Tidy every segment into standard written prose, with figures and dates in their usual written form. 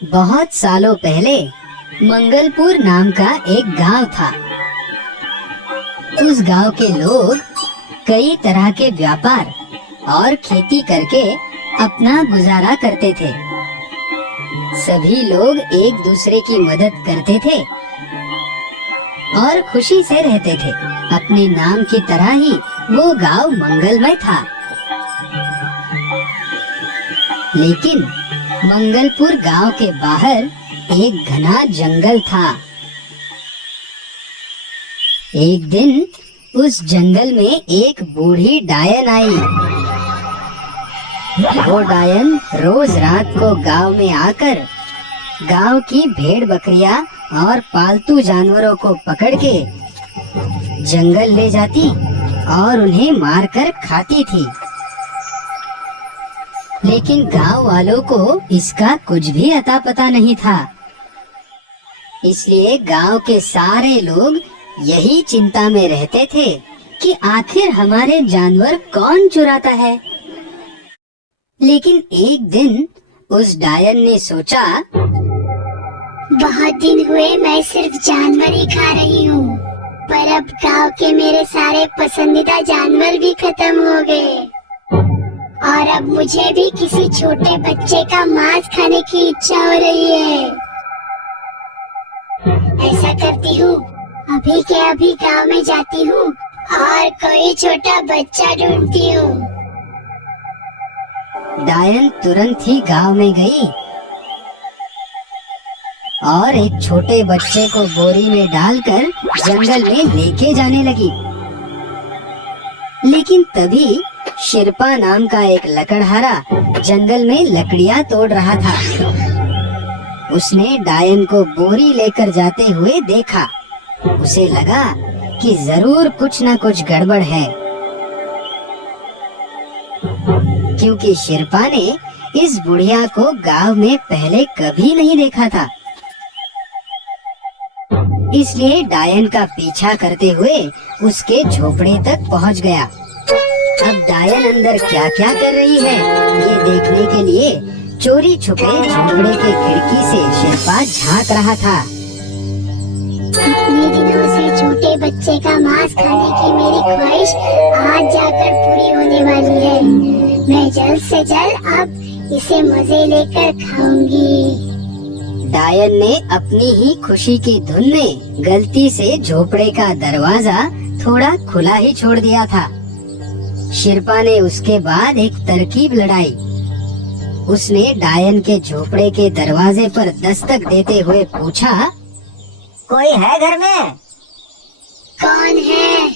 बहुत सालों पहले मंगलपुर नाम का एक गांव था। उस गांव के लोग कई तरह के व्यापार और खेती करके अपना गुजारा करते थे। सभी लोग एक दूसरे की मदद करते थे और खुशी से रहते थे। अपने नाम की तरह ही वो गांव मंगलमय था। लेकिन मंगलपुर गांव के बाहर एक घना जंगल था। एक दिन उस जंगल में एक बूढ़ी डायन आई। वो डायन रोज रात को गांव में आकर गांव की भेड़ बकरियां और पालतू जानवरों को पकड़ के जंगल ले जाती और उन्हें मारकर खाती थी। लेकिन गांव वालों को इसका कुछ भी अता पता नहीं था। इसलिए गांव के सारे लोग यही चिंता में रहते थे कि आखिर हमारे जानवर कौन चुराता है। लेकिन एक दिन उस डायन ने सोचा, बहुत दिन हुए मैं सिर्फ जानवर ही खा रही हूँ, पर अब गांव के मेरे सारे पसंदीदा जानवर भी खत्म हो गए और अब मुझे भी किसी छोटे बच्चे का मांस खाने की इच्छा हो रही है। ऐसा करती हूँ, अभी के अभी गांव में जाती हूँ और कोई छोटा बच्चा ढूंढती हूँ। डायन तुरंत ही गांव में गई और एक छोटे बच्चे को बोरी में डालकर जंगल में लेके जाने लगी। लेकिन तभी शिरपा नाम का एक लकड़हारा जंगल में लकड़ियां तोड़ रहा था। उसने डायन को बोरी लेकर जाते हुए देखा। उसे लगा कि जरूर कुछ न कुछ गड़बड़ है, क्योंकि शिरपा ने इस बुढ़िया को गांव में पहले कभी नहीं देखा था। इसलिए डायन का पीछा करते हुए उसके झोपड़े तक पहुंच गया। अब डायन अंदर क्या क्या कर रही है ये देखने के लिए चोरी छुपे झोपड़े के खिड़की से शिरपा झांक रहा था। इतने दिनों से छोटे बच्चे का मांस खाने की मेरी ख्वाहिश आज जाकर पूरी होने वाली है। मैं जल्द से जल्द अब इसे मजे लेकर खाऊंगी। डायन ने अपनी ही खुशी की धुन में गलती से झोपड़े का दरवाजा थोड़ा खुला ही छोड़ दिया था। शिरपा ने उसके बाद एक तरकीब लड़ाई। उसने डायन के झोपड़े के दरवाजे पर दस्तक देते हुए पूछा, कोई है घर में? कौन है?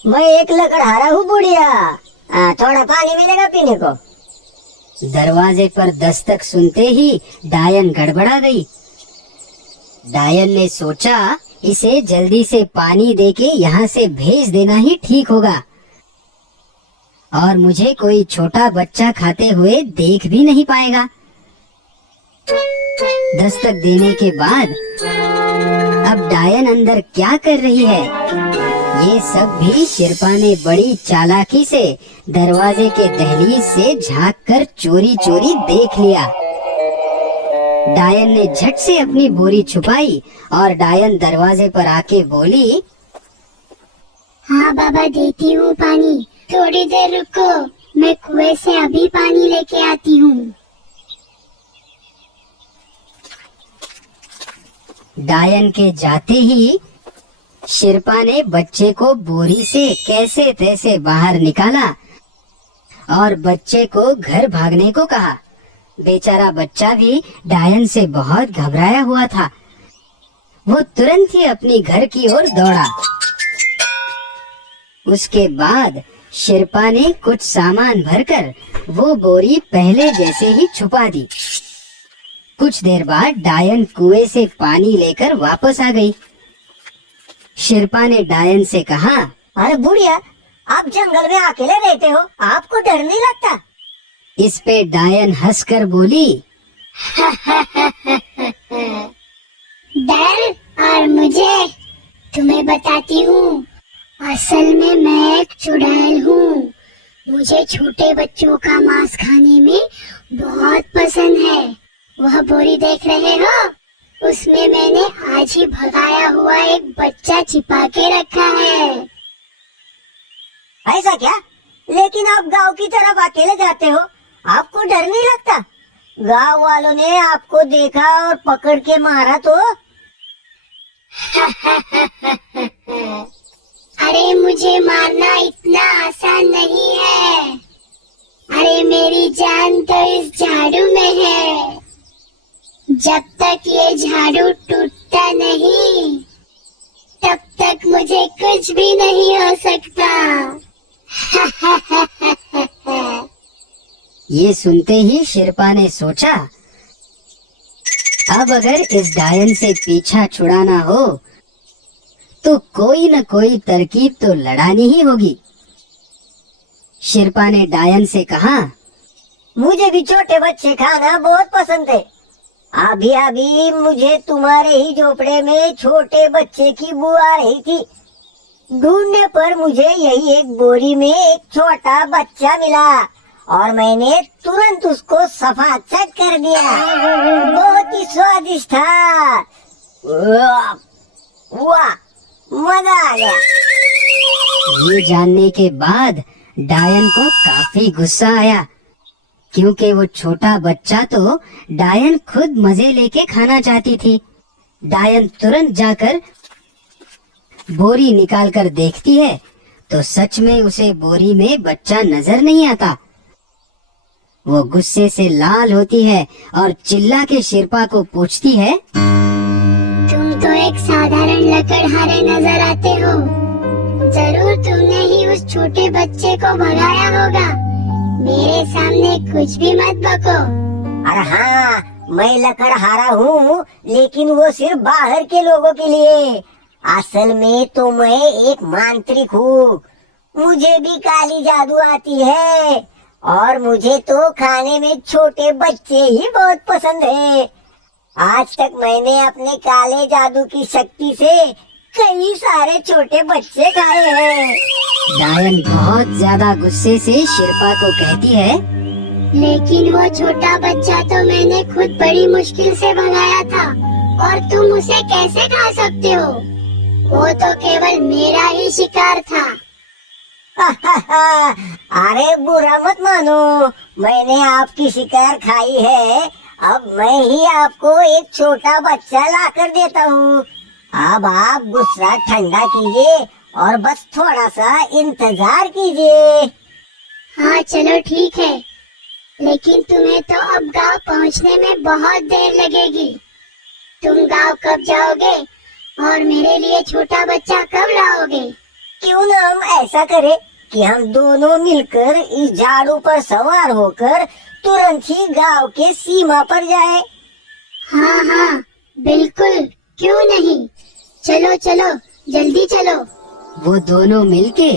मैं एक लकड़हारा हूँ बुढ़िया, थोड़ा पानी मिलेगा पीने को। दरवाजे पर दस्तक सुनते ही डायन गड़बड़ा गई। डायन ने सोचा इसे जल्दी से पानी देके यहाँ से भेज देना ही ठीक होगा और मुझे कोई छोटा बच्चा खाते हुए देख भी नहीं पाएगा। दस्तक देने के बाद अब डायन अंदर क्या कर रही है ये सब भी शिरपा ने बड़ी चालाकी से दरवाजे के दहलीज से झांक कर चोरी चोरी देख लिया। डायन ने झट से अपनी बोरी छुपाई और डायन दरवाजे पर आके बोली, हाँ बाबा, देती हूँ पानी, थोड़ी देर रुको, मैं कुएं से अभी पानी लेके आती हूँ। डायन के जाते ही शिरपा ने बच्चे को बोरी से कैसे तैसे बाहर निकाला और बच्चे को घर भागने को कहा। बेचारा बच्चा भी डायन से बहुत घबराया हुआ था। वो तुरंत ही अपनी घर की ओर दौड़ा। उसके बाद शिरपा ने कुछ सामान भरकर वो बोरी पहले जैसे ही छुपा दी। कुछ देर बाद डायन कुएं से पानी लेकर वापस आ गई। शिरपा ने डायन से कहा, अरे बुढ़िया, आप जंगल में अकेले रहते हो, आपको डर नहीं लगता? इस पे डायन हंसकर बोली, डर और मुझे तुम्हें बताती हूँ, असल में मैं एक चुड़ैल हूँ। मुझे छोटे बच्चों का मांस खाने में बहुत पसंद है। वह बोरी देख रहे हो? उसमें मैंने आज ही भगाया हुआ एक बच्चा छिपा के रखा है। ऐसा क्या? लेकिन आप गांव की तरफ अकेले जाते हो, आपको डर नहीं लगता? गांव वालों ने आपको देखा और पकड़ के मारा तो? अरे मुझे मारना इतना आसान नहीं है। अरे मेरी जान तो इस झाड़ू में है। जब तक ये झाड़ू टूटता नहीं, तब तक मुझे कुछ भी नहीं हो सकता। ये सुनते ही शेरपा ने सोचा, अब अगर इस डायन से पीछा छुड़ाना हो तो कोई न कोई तरकीब तो लड़ानी ही होगी। शेरपा ने डायन से कहा, मुझे भी छोटे बच्चे खाना बहुत पसंद है। अभी अभी मुझे तुम्हारे ही झोपड़े में छोटे बच्चे की बू आ रही थी। ढूंढने पर मुझे यही एक बोरी में एक छोटा बच्चा मिला और मैंने तुरंत उसको सफाचट कर दिया। बहुत ही स्वादिष्ट था। वाह, मजा आ गया। ये जानने के बाद डायन को काफी गुस्सा आया, क्योंकि वो छोटा बच्चा तो डायन खुद मजे लेके खाना चाहती थी। डायन तुरंत जाकर बोरी निकाल कर देखती है तो सच में उसे बोरी में बच्चा नजर नहीं आता। वो गुस्से से लाल होती है और चिल्ला के शेरपा को पूछती है, तुम तो एक साधारण लकड़हारे नजर आते हो। जरूर तुमने ही उस छोटे बच्चे को भगाया होगा। मेरे सामने कुछ भी मत बको। अरे हाँ, मैं लकड़हारा हूँ, लेकिन वो सिर्फ बाहर के लोगों के लिए। असल में तो मैं एक मांत्रिक हूँ। मुझे भी काली जादू आती है और मुझे तो खाने में छोटे बच्चे ही बहुत पसंद है। आज तक मैंने अपने काले जादू की शक्ति से कई सारे छोटे बच्चे खाए हैं। डायन बहुत ज्यादा गुस्से से शेरपा को कहती है, लेकिन वो छोटा बच्चा तो मैंने खुद बड़ी मुश्किल से भगाया था और तुम उसे कैसे खा सकते हो? वो तो केवल मेरा ही शिकार था। अरे बुरा मत मानो, मैंने आपकी शिकार खाई है। अब मैं ही आपको एक छोटा बच्चा ला कर देता हूँ। अब आप गुस्सा ठंडा कीजिए और बस थोड़ा सा इंतजार कीजिए। हाँ चलो ठीक है, लेकिन तुम्हें तो अब गांव पहुंचने में बहुत देर लगेगी। तुम गांव कब जाओगे और मेरे लिए छोटा बच्चा कब लाओगे? क्यों न हम ऐसा करें कि हम दोनों मिलकर इस झाड़ू पर सवार होकर तुरंत ही गांव के सीमा पर जाएं। हाँ हाँ बिल्कुल, क्यों नहीं। चलो चलो जल्दी चलो। वो दोनों मिलके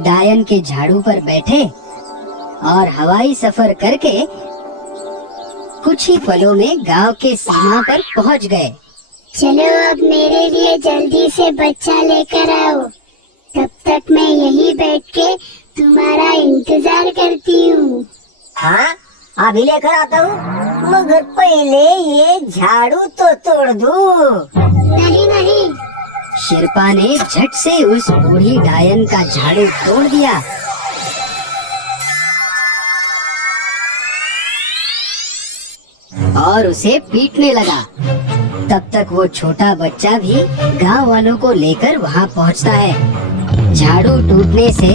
डायन के झाड़ू पर बैठे और हवाई सफर करके कुछ ही पलों में गांव के सीमा पर पहुंच गए। चलो अब मेरे लिए जल्दी से बच्चा लेकर आओ। तब तक मैं यहीं बैठ के तुम्हारा इंतजार करती हूँ। हाँ, अभी लेकर आता हूँ, मगर पहले ये झाड़ू तो तोड़ दूँ। नहीं नहीं। शेरपा ने झट से उस बूढ़ी डायन का झाड़ू तोड़ दिया। और उसे पीटने लगा। तब तक वो छोटा बच्चा भी गांव वालों को लेकर वहां पहुंचता है। झाड़ू टूटने से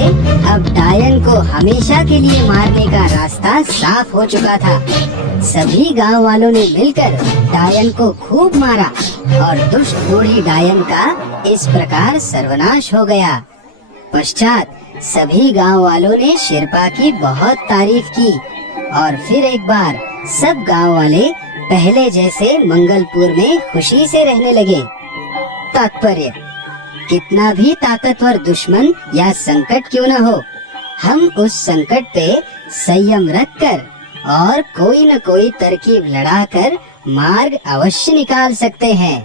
अब डायन को हमेशा के लिए मारने का रास्ता साफ हो चुका था। सभी गांव वालों ने मिलकर डायन को खूब मारा और दुष्ट बूढ़ी डायन का इस प्रकार सर्वनाश हो गया। पश्चात सभी गांव वालों ने शेरपा की बहुत तारीफ की और फिर एक बार सब गांव वाले पहले जैसे मंगलपुर में खुशी से रहने लगे। तात्पर्य, कितना भी ताकतवर दुश्मन या संकट क्यों न हो, हम उस संकट पे संयम रखकर और कोई न कोई तरकीब लड़ाकर मार्ग अवश्य निकाल सकते हैं।